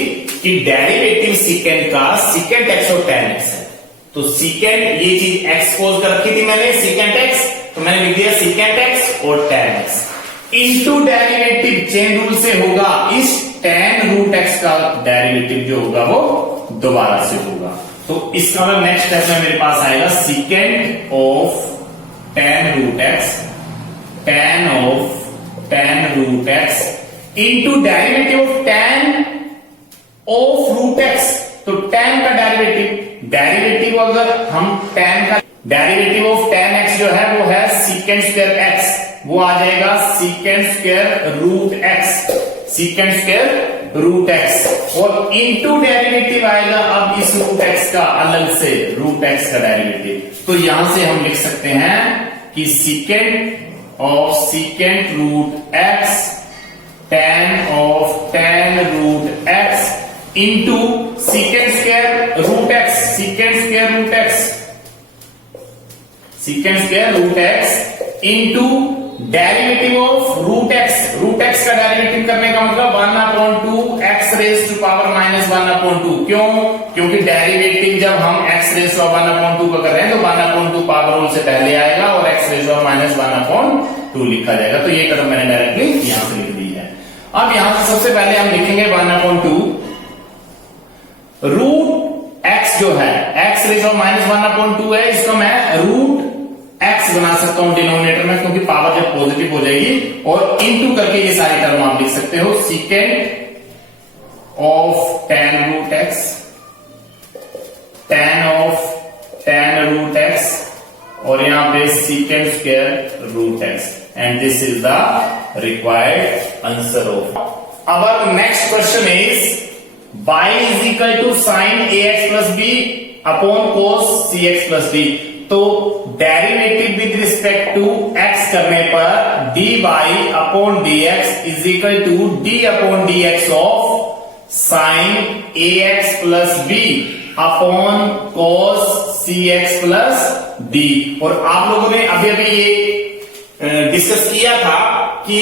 कि डेरिवेटिव सीकेंट का सीकेंट x और tan x है। तो सीकेंट ये चीज एक्सपोज कर रखी थी मैंने सीकेंट x, तो मैंने लिख दिया सीकेंट x और tan x into derivative chain rule से होगा इस tan रूट x का डेरिवेटिव जो होगा वो दोबारा से होगा। तो इसका मतलब नेक्स्ट स्टेप में मेरे पास आएगा secant of tan root x, tan of tan root x into derivative of tan of root x। तो tan का डेरिवेटिव अगर हम tan का डेरिवेटिव ऑफ tan x जो है वो है सीकेंट स्क्वायर x, वो आ जाएगा secant square root x, secant square root x। और इनटू डेरिवेटिव आएगा अब इस रूट x का अलग से रूट x का डेरिवेटिव। तो यहां से हम लिख सकते हैं कि secant of secant root x tan of tan root x into secant square root x, secant square root x, secant square root x into derivative of root x। Root x का derivative करने का मतलब 1/2 x raise to power minus 1/2। क्यों? क्योंकि derivative जब हम x raise to 1/2 का कर रहे हैं तो 1/2 पावर रूल से पहले आएगा और x रेज टू माइनस 1/2 लिखा जाएगा। तो ये टर्म मैंने डायरेक्टली यहां से लिख दी है। अब यहां से सबसे पहले हम लिखेंगे 1/2 रूट x जो है x रेज ऑफ माइनस 1/2 है, इसको मैं रूट x बना सकता हूं डिनोमिनेटर में, क्योंकि पावर जब पॉजिटिव हो जाएगी। और इनटू करके ये सारी टर्म आप लिख सकते हो secant of tan root x, tan of tan root x और यहां पे secant square root x। And this is the required answer of our next question is y is equal to sin ax plus b upon cos cx plus d। तो derivative with respect to x करने पर dy upon dx is equal to d upon dx of sin ax plus b upon cos cx plus d। और आप लोगों ने अभी अभी ये डिस्कस किया था कि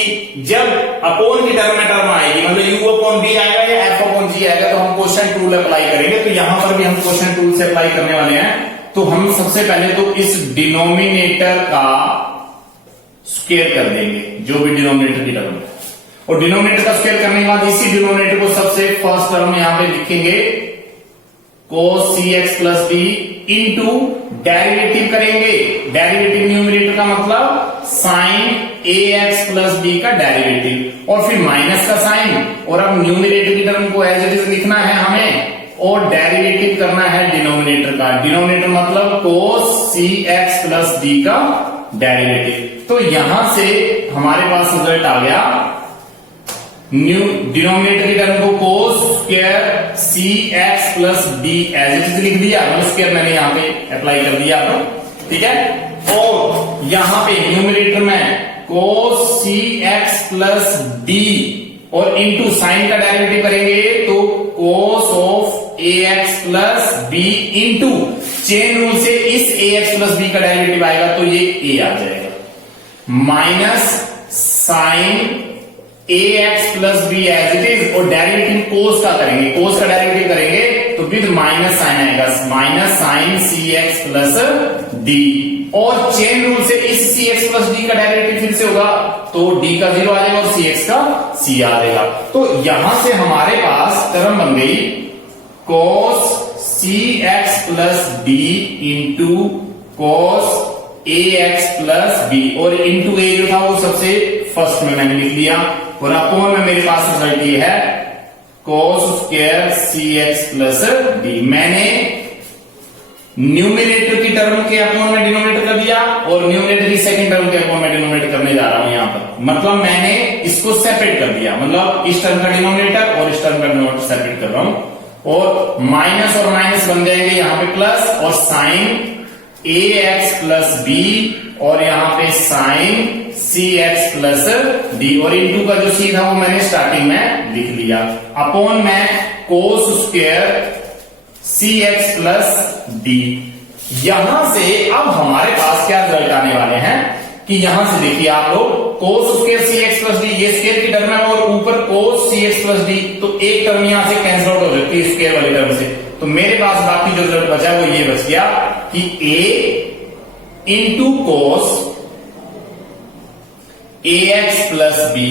जब अपॉन की टर्म में टर्म आएगी, मतलब u अपॉन b आएगा या f अपॉन g आएगा, तो हम क्वेश्चन टूल अप्लाई करेंगे। तो यहां पर भी हम क्वेश्चन टूल से अप्लाई करने वाले हैं। तो हम सबसे पहले तो इस डिनोमिनेटर का स्क्वायर कर देंगे, जो भी डिनोमिनेटर की टर्म है। और डिनोमिनेटर का स्क्वायर करने के बाद इसी डिनोमिनेटर को सबसे फर्स्ट टर्म यहां पे लिखेंगे cos cx plus d into derivative करेंगे। डेरिवेटिव न्यूमरेटर का मतलब साइन ax प्लस b का डेरिवेटिव और फिर माइनस का साइन। और अब न्यूमरेटर की टर्म को एज इट इज लिखना है हमें और डेरिवेटिव करना है डिनोमिनेटर का। डिनोमिनेटर मतलब cos cx प्लस d का डेरिवेटिव। तो यहां से हमारे पास रिजल्ट आ गया न्यू डिनोमिनेटर की टर्म को cos square cx plus d as it is लिख दिया, मतलब स्क्वायर मैंने यहां पे अप्लाई कर दिया आपको, ठीक है। और यहां पे न्यूमरेटर में cos cx प्लस d और इनटू साइन का डेरिवेटिव करेंगे तो cos of ax plus b into chain rule से इस ax प्लस b का डेरिवेटिव आएगा तो ये a आ जाएगा minus sine ax plus b as it is. और डेरिवेटिव cos का करेंगे, cos का डेरिवेटिव करेंगे तो विद माइनस साइन आएगा, minus sine cx plus d। और चेन रूल से इस cx प्लस d का डेरिवेटिव फिर से होगा तो d का 0 आ जाएगा और cx का c आ जाएगा। तो यहां से हमारे पास टर्म बन गई cos cx plus d into cos ax plus b और इंटू a जो था वो सबसे फर्स्ट में मैंने लिख दिया। और अपॉन में मेरे पास रिजल्ट ये है cos square cx plus d। मैंने न्यूमिनेटर की टर्म के अपॉन में डिनोमिनेटर कर दिया और न्यूमिनेटर की सेकंड टर्म के अपॉन में डिनोमिनेटर करने जा रहा हूं यहां पर। मतलब मैंने इसको सेपरेट कर दिया, मतलब इस टर्म का डिनोमिनेटर और इस टर्म का डिनोमिनेटर सेपरेट कर रहा हूं और माइनस और माइनस बन जाएंगे यहां पे प्लस और साइन ax प्लस बी और यहां पे साइन cx प्लस डी और इनटू का जो सी था वो मैंने स्टार्टिंग में लिख लिया अपॉन में cos square cx plus D. यहां से अब हमारे पास क्या रिजल्ट आने वाले हैं कि यहां से देखिए आप लोग कोस स्क्वायर cx प्लस डी, ये स्क्वायर की टर्म है और ऊपर कोस cx प्लस डी, तो एक टर्म यहां से कैंसिल आउट हो जाती है स्क्वायर वाली टर्म से। तो मेरे पास बाकी जो रिजल्ट बचा है वो ये बच गया कि a into cos ax plus b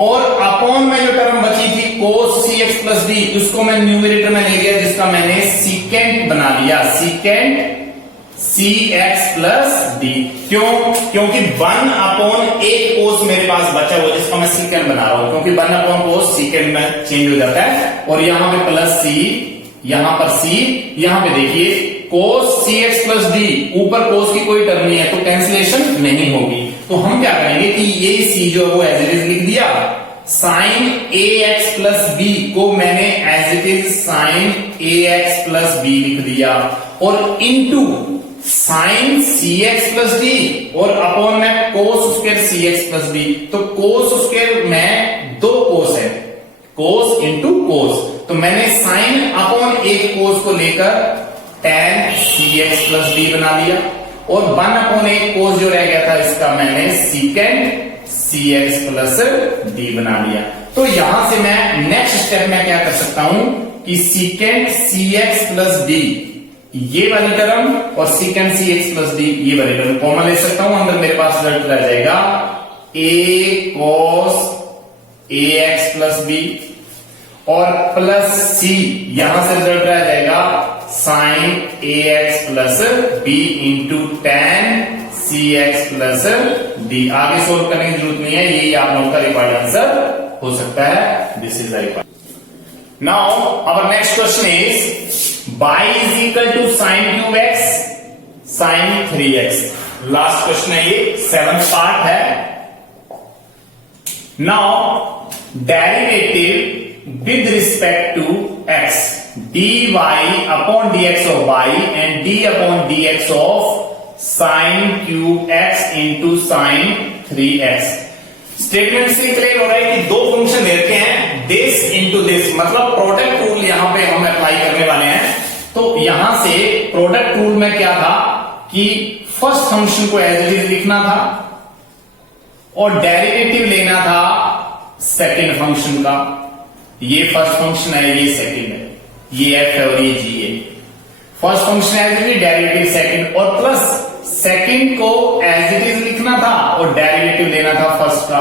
और अपॉन में जो टर्म बची थी कोस cx प्लस डी, उसको मैं न्यूमरेटर में ले गया जिसका मैंने सीकेंट बना लिया, सीकेंट cx प्लस डी। क्यों? क्योंकि 1 अपॉन एक कोस मेरे पास बचा हुआ जिसका मैं सीकेंट बना रहा हूं, क्योंकि 1 अपॉन कोस सीकेंट में चेंज हो जाता है और यहां पे प्लस सी, यहां पर सी, यहां पे देखिए कोस cx प्लस डी, ऊपर कोस की कोई टर्म नहीं है तो कैंसिलेशन नहीं होगी। तो हम क्या करेंगे कि ये सी जो है वो एज इट इज लिख दिया, साइन ax प्लस बी को मैंने as it is sine ax plus b लिख दिया और into sine cx plus d और अपॉन में cos square cx plus d. तो कोस स्क्वायर में दो कोस है, कोस इंटू कोस, तो मैंने साइन अपॉन एक कोस को लेकर tan cx प्लस डी बना लिया और 1 अपॉन एक कोस जो रह गया था इसका मैंने सीकेंट cx प्लस डी बना लिया। तो यहां से मैं नेक्स्ट स्टेप में क्या कर सकता हूं कि सीकेंट cx प्लस डी ये वाली टर्म और सीकेंट cx प्लस डी ये वाली टर्म कॉमन ले सकता हूं, अंदर मेरे पास रिजल्ट रह जाएगा a cos ax plus b और प्लस सी, यहां से रिजल्ट रह जाएगा sine ax plus b into tan cx plus d. आगे सोल्व करने की जरूरत नहीं है, यही आप लोगों का रिक्वायर्ड आंसर हो सकता है। This is the required. Now our next question is y is equal to sine cube x sine 3x। Last question है ये, 7th पार्ट है। Now derivative with respect to x dy upon dx of y and d upon dx of sine cube x into sine 3x। Statement से clear हो रहा है कि दो function देते हैं दिस इंटू दिस, मतलब प्रोडक्ट रूल यहां पे हम अप्लाई करने वाले हैं। तो यहां से प्रोडक्ट रूल में क्या था कि फर्स्ट फंक्शन को एज इट इज लिखना था और डेरिवेटिव लेना था सेकंड फंक्शन का। ये फर्स्ट फंक्शन है, ये सेकंड है, ये f है और ये g है। First function as it is, derivative second और प्लस सेकंड को एज इट इज लिखना था और डेरिवेटिव लेना था फर्स्ट का,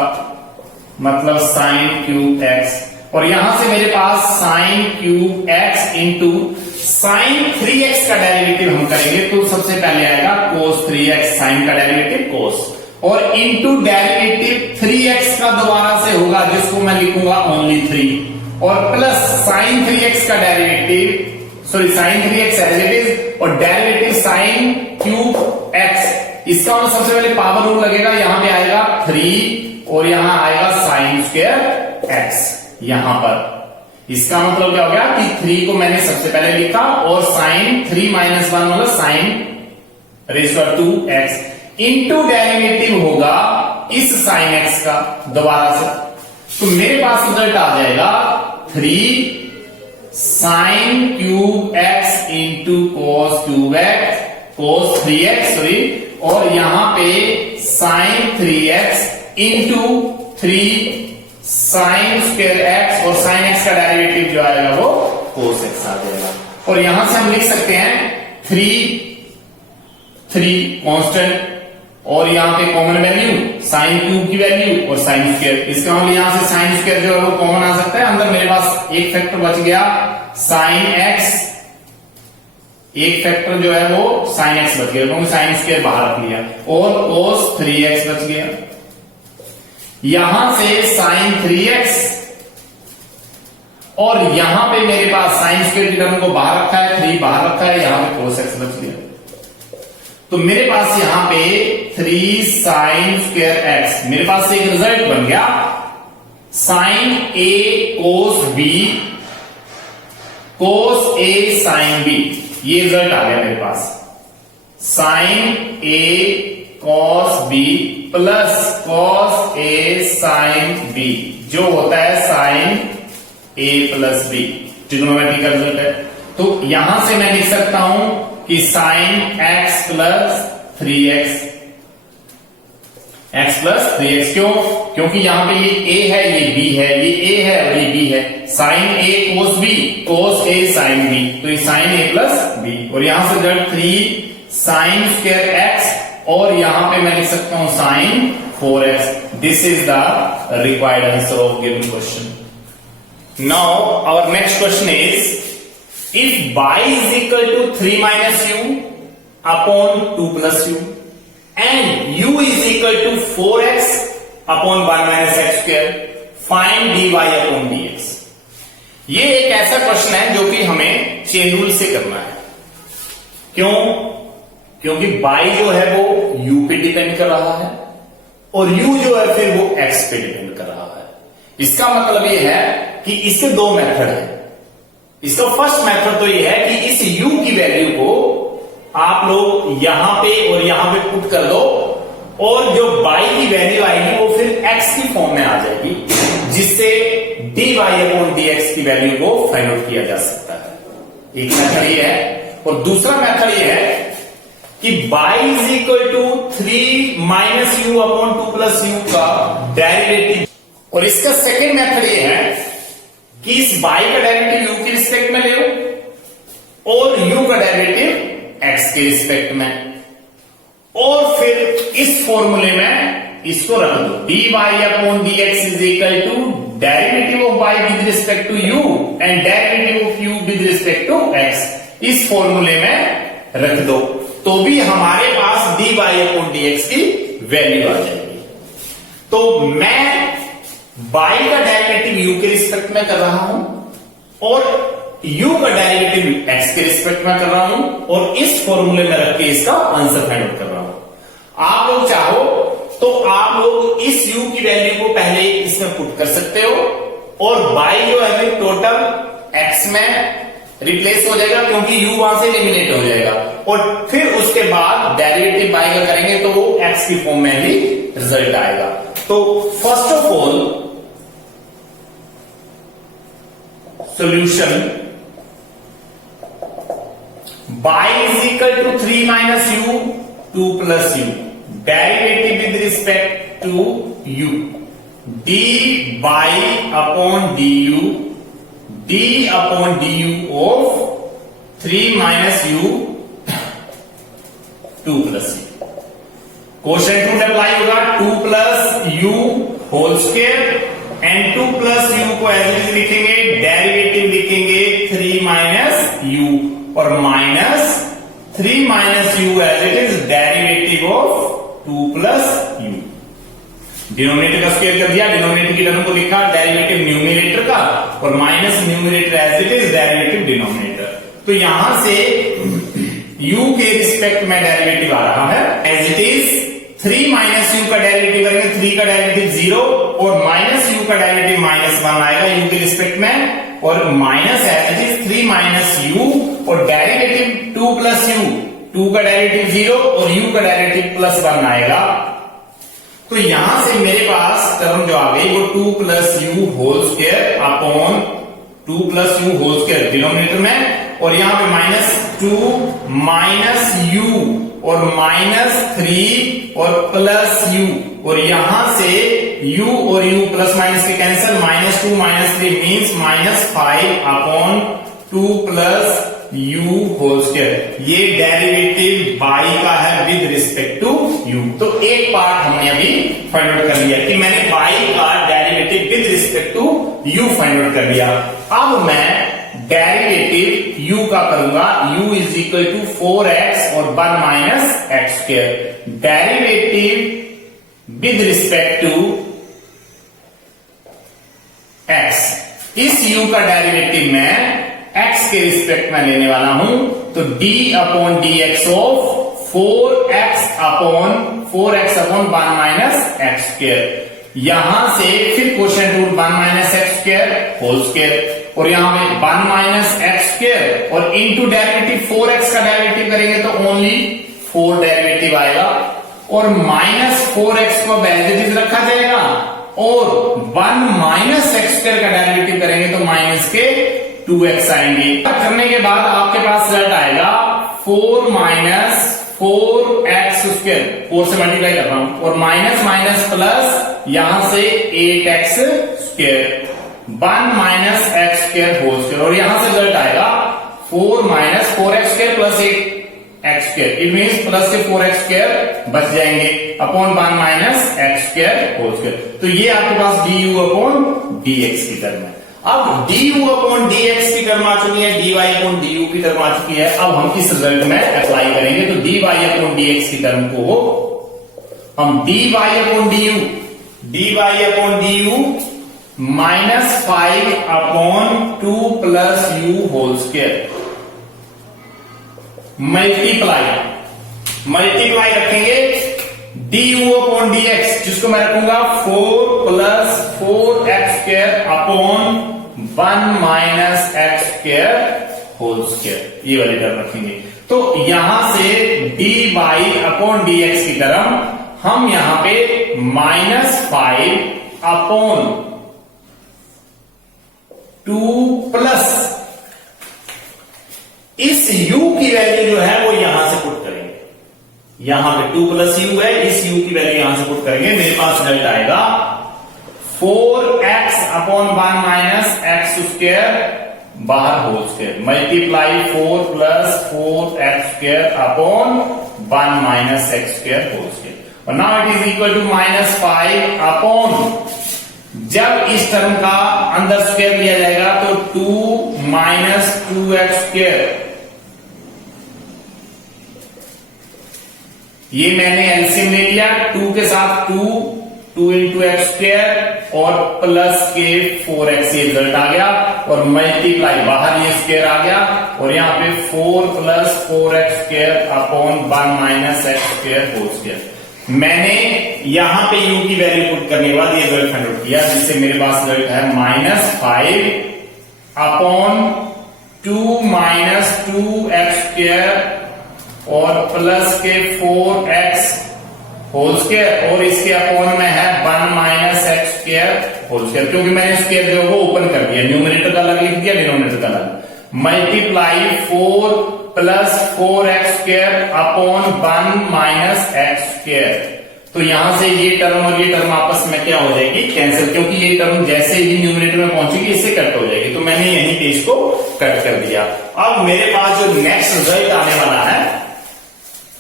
मतलब साइन क्यूब एक्स। और यहां से मेरे पास sine cube x into sine 3x का डेरिवेटिव हम करेंगे तो सबसे पहले आएगा कोस 3x, साइन का डेरिवेटिव कोस, और इंटू डेरिवेटिव 3x का दोबारा से होगा जिसको मैं लिखूंगा ओनली 3, और प्लस साइन 3x का derivative, sorry sine 3x as it is और डेरिवेटिव साइन क्यूब x। इसका मतलब सबसे पहले पावर रूल लगेगा, यहां पे आएगा 3 और यहां आएगा साइन स्क्वायर x यहां पर। इसका मतलब क्या हो गया कि 3 को मैंने सबसे पहले लिखा और साइन 3 माइनस 1 मतलब sine raise to x into derivative होगा इस साइन x का दोबारा से। तो मेरे पास रिजल्ट आ जाएगा 3 sine cube x into cos cube x, cos 3x sorry, और यहां पे sine 3x into 3 sine square x और साइन x का डेरिवेटिव जो आएगा वो कोस x आ जाएगा। और यहां से हम लिख सकते हैं 3 कांस्टेंट और यहां पे कॉमन वैल्यू साइन क्यूब की वैल्यू और साइन स्क्वायर। इसका मतलब यहां से साइन स्क्वायर जो है वो कॉमन आ सकता है, अंदर मेरे पास एक फैक्टर बच गया साइन x, एक फैक्टर जो है वो साइन x बच गया क्योंकि साइन स्क्वायर बाहर रख लिया, और कोस 3x बच गया। यहां से साइन 3x और यहां पे मेरे पास साइन स्क्वायर की टर्म को बाहर रखा है, 3 बाहर रखा है, यहां पे cos x बच गया। तो मेरे पास यहां पे 3 साइन स्क्वायर एक्स, मेरे पास एक रिजल्ट बन गया साइन ए कोस बी कोस ए साइन बी, ये रिजल्ट आ गया मेरे पास sign A cos B plus cos A sine B, जो होता है साइन ए प्लस बी, ट्रिग्नोमेट्री का रिजल्ट है। तो यहां से मैं लिख सकता हूं कि sine x plus 3x, x plus 3x, क्यों? क्योंकि यहां पे ये a है, ये b है, ये a है और ये b है, sine a cos b cos a sine b, तो ये साइन a प्लस b, और यहां से रिजल्ट 3 साइन स्क्वायर x, और यहां पे मैं लिख सकता हूं sine 4x। This is the required answer of given question. Now our next question is if y is equal to 3 minus u upon 2 plus u and u is equal to 4x upon 1 minus x square, find dy upon dx। ये एक ऐसा question है जो कि हमें chain rule से करना है। क्यों? क्योंकि y जो है वो u पे डिपेंड कर रहा है और u जो है फिर वो x पे डिपेंड कर रहा है। इसका मतलब ये है कि इसके दो मेथड है। इसका फर्स्ट मेथड तो ये है कि इस u की वैल्यू को आप लोग यहां पे और यहां पे पुट कर दो और जो y की वैल्यू आएगी वो फिर x की फॉर्म में आ जाएगी, जिससे dy अपॉन dx की वैल्यू को फाइंड आउट किया जा सकता है। एक मेथड ये है, और दूसरा मेथड ये है कि y is equal to 3 minus u upon 2 plus u का डेरिवेटिव, और इसका सेकेंड मेथड ये है कि इस y का डेरिवेटिव u की रिस्पेक्ट में ले लो और u का डेरिवेटिव x के रिस्पेक्ट में, और फिर इस फॉर्मूले में इसको रख दो dy upon dx is equal to derivative of y with respect to u and derivative of u with respect to x। इस फॉर्मूले में रख दो तो भी हमारे पास dy अपॉन dx की वैल्यू आ जाएगी। तो मैं y का डेरिवेटिव u के रिस्पेक्ट में कर रहा हूं और u का डेरिवेटिव x के रिस्पेक्ट में कर रहा हूं, और इस फॉर्मूले में रख के इसका आंसर फाइंड आउट कर रहा हूं। आप लोग चाहो तो आप लोग इस u की वैल्यू को पहले इसमें पुट कर सकते हो और y जो है टोटल x में रिप्लेस हो जाएगा क्योंकि u वहां से एलिमिनेट हो जाएगा, और फिर उसके बाद डेरिवेटिव y का करेंगे तो वो x की फॉर्म में ही रिजल्ट आएगा। तो first of all solution y is equal to 3 minus u 2 plus u, derivative with respect to u, dy upon du, d upon du of 3 minus u 2 plus u। Quotient rule apply होगा 2 plus u whole square and 2 plus u को as it is लिखेंगे, derivative लिखेंगे 3 minus u और minus 3 minus u as it is derivative of 2 plus u। Denominator का square कर दिया, denominator की term को लिखा डेरिवेटिव न्यूमरेटर का और minus numerator as it is derivative denominator. तो यहां से u के रिस्पेक्ट में डेरिवेटिव आ रहा है as it is 3 minus u का डेरिवेटिव करेंगे, 3 का डेरिवेटिव 0 और माइनस यू का डेरिवेटिव -1 आएगा यू के रिस्पेक्ट में, और minus as it is 3 minus u और डेरिवेटिव 2 प्लस यू, 2 का डेरिवेटिव 0 और u का डेरिवेटिव +1 आएगा। तो यहां से मेरे पास टर्म जो आ गई वो 2 plus u whole square upon 2 plus u whole square denominator में, और यहां पे -2 माइनस यू और -3 और प्लस u, और यहां से u और u प्लस माइनस के cancel, -2 -3 means -5 upon 2 plus u whole square. ये डेरिवेटिव y का है विद रिस्पेक्ट टू u। तो एक पार्ट हमने अभी फाइंड आउट कर लिया कि मैंने y का derivative with respect to u find out कर लिया। अब मैं डेरिवेटिव u का करूंगा, u is equal to 4x और 1 minus x square, derivative with respect to x इस u का डेरिवेटिव मैं x के रिस्पेक्ट में लेने वाला हूं, तो d upon d x of 4x upon 1 minus x square. यहां से फिर quotient root 1 minus x square whole square, और यहां पे 1 माइनस एक्स स्क्वायर और इनटू डेरिवेटिव 4x का डेरिवेटिव करेंगे तो ओनली 4 डेरिवेटिव आएगा, और माइनस 4x को एज इट इज रखा जाएगा, और 1 माइनस एक्स स्क्वायर का डेरिवेटिव करेंगे तो माइनस के 2x आएंगे। करने के बाद आपके पास रिजल्ट आएगा 4 माइनस 4x स्क्वायर, 4 से मल्टीप्लाई कर रहा हूं, और माइनस माइनस प्लस यहां से 8x square, 1 minus x square whole square, और यहां से रिजल्ट आएगा 4 minus 4x square plus 8x square. It means plus के 4x स्क्वायर बच जाएंगे upon 1 minus x square whole square. तो ये आपके पास du अपॉन dx की टर्म है। अब du अपॉन dx की टर्म आ चुकी है, dy अपॉन du की टर्म आ चुकी है। अब हम इस रिजल्ट में अप्लाई करेंगे, तो dy अपॉन dx की टर्म को हम dy upon du minus 5 upon 2 plus u whole square multiply रखेंगे du अपॉन dx, जिसको मैं रखूंगा 4 plus 4x square upon 1 minus x square whole square, ये वाली टर्म रखेंगे। तो यहां से dy अपॉन dx की टर्म हम यहां पे माइनस 5 अपॉन 2 प्लस इस u की वैल्यू जो है वो यहां से पुट करेंगे, यहां पे 2 प्लस u है, इस u की वैल्यू यहां से पुट करेंगे, मेरे पास रिजल्ट आएगा 4x upon 1 minus x square बाहर whole square multiply 4 plus 4x square upon 1 minus x square whole square, और now it is equal to minus 5 upon, जब इस टर्म का अंदर स्क्वायर लिया जाएगा तो 2 माइनस 2x स्क्वायर, ये मैंने एलसीएम ले लिया, 2 के साथ 2 इंटू एक्स स्क्वायर और प्लस के 4x, ये रिजल्ट आ गया, और मल्टीप्लाई बाहर ये स्क्वायर आ गया, और यहां पे 4 plus 4x square upon 1 minus x square whole square. मैंने यहां पे u की वैल्यू पुट करने के बाद ये रिजल्ट फाइंड आउट किया, जिससे मेरे पास रिजल्ट है minus 5 upon 2 minus 2x square और प्लस के 4x होल स्क्वायर, और इसके अपॉन में है 1 minus x square whole square, क्योंकि मैंने स्क्वायर जो वो ओपन कर दिया, न्यूमरेटर का अलग लिख दिया, डिनोमिनेटर का अलग, multiply 4 plus 4x square upon 1 minus x square. तो यहां से ये टर्म और ये टर्म आपस में क्या हो जाएगी, कैंसिल, क्योंकि ये टर्म जैसे ही न्यूमरेटर में पहुंचेगी इससे कट हो जाएगी, तो मैंने यहीं पे इसको कट कर दिया। अब मेरे पास जो नेक्स्ट रिजल्ट आने वाला है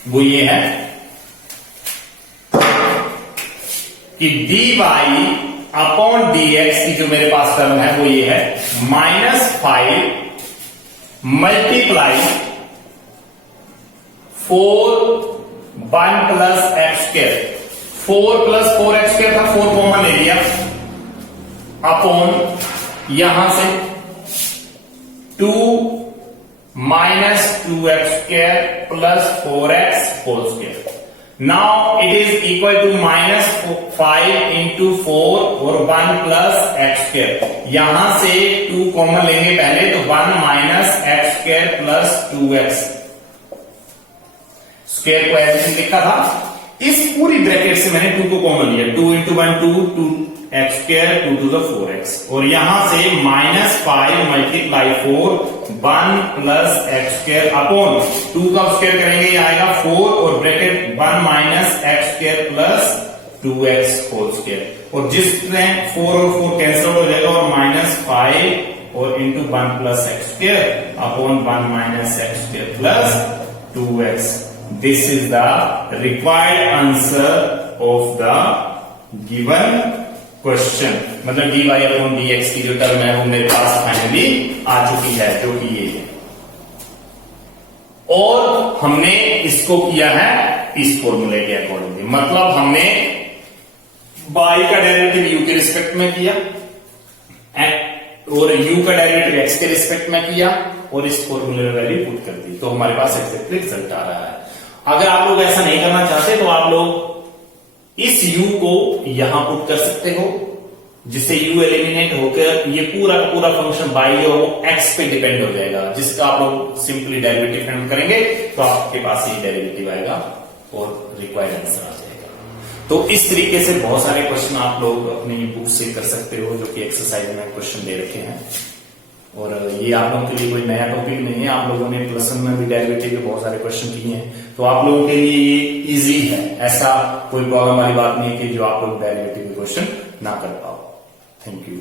वो ये है कि dy अपॉन dx की जो मेरे पास टर्म है वो ये है minus 5 multiply 4 1 plus x square, 4 plus 4x square था, 4 कॉमन ले लिया, अपॉन यहां से 2 minus 2x square plus 4x whole square. Now it is equal to minus 5 into 4 और 1 प्लस एक्स स्क्वायर, यहां से 2 कॉमन लेंगे पहले, तो 1 minus x square plus 2x square को ऐसे लिखा था। इस पूरी ब्रैकेट से मैंने 2 को कॉमन लिया, 2 into 1 2 x square 2 to the 4x, और यहां से minus 5 multiply 4 1 plus x square upon 2 का स्क्वायर करेंगे ये आएगा 4 और bracket 1 minus x square plus 2x whole square, और जिसमें 4 और 4 कैंसिल हो जाएगा, और माइनस 5 और into 1 plus x square upon 1 minus x square plus 2x। This is the required answer of the given question, मतलब dy अपॉन dx की जो टर्म है वो मेरे पास फाइनली आ चुकी है, जो कि ये है, और हमने इसको किया है इस फॉर्मूले के अकॉर्डिंगली, मतलब हमने y का डेरिवेटिव u के रिस्पेक्ट में किया, और u का डेरिवेटिव x के रिस्पेक्ट में किया और इस फॉर्मूले में वैल्यू पुट कर दी, तो हमारे पास एक्जेक्टली रिजल्ट आ रहा है। अगर आप लोग ऐसा नहीं करना चाहते तो आप लोग इस u को यहां पुट कर सकते हो, जिससे u एलिमिनेट होकर ये पूरा का पूरा फंक्शन बाई जो x पे डिपेंड हो जाएगा, जिसका आप लोग सिंपली डेरिवेटिव फाइंड करेंगे तो आपके पास ये डेरिवेटिव आएगा और रिक्वायर्ड आंसर आ जाएगा। तो इस तरीके से बहुत सारे क्वेश्चन आप लोग अपनी बुक से कर सकते हो, जो कि एक्सरसाइज में क्वेश्चन दे रखे हैं। और ये आप लोगों के लिए कोई नया टॉपिक नहीं है, आप लोगों ने प्लस वन में भी डेरिवेटिव के बहुत सारे क्वेश्चन किए हैं, तो आप लोगों के लिए ये इजी है। ऐसा कोई प्रॉब्लम वाली बात नहीं है कि जो आप लोग डेरिवेटिव के क्वेश्चन ना कर पाओ। Thank you.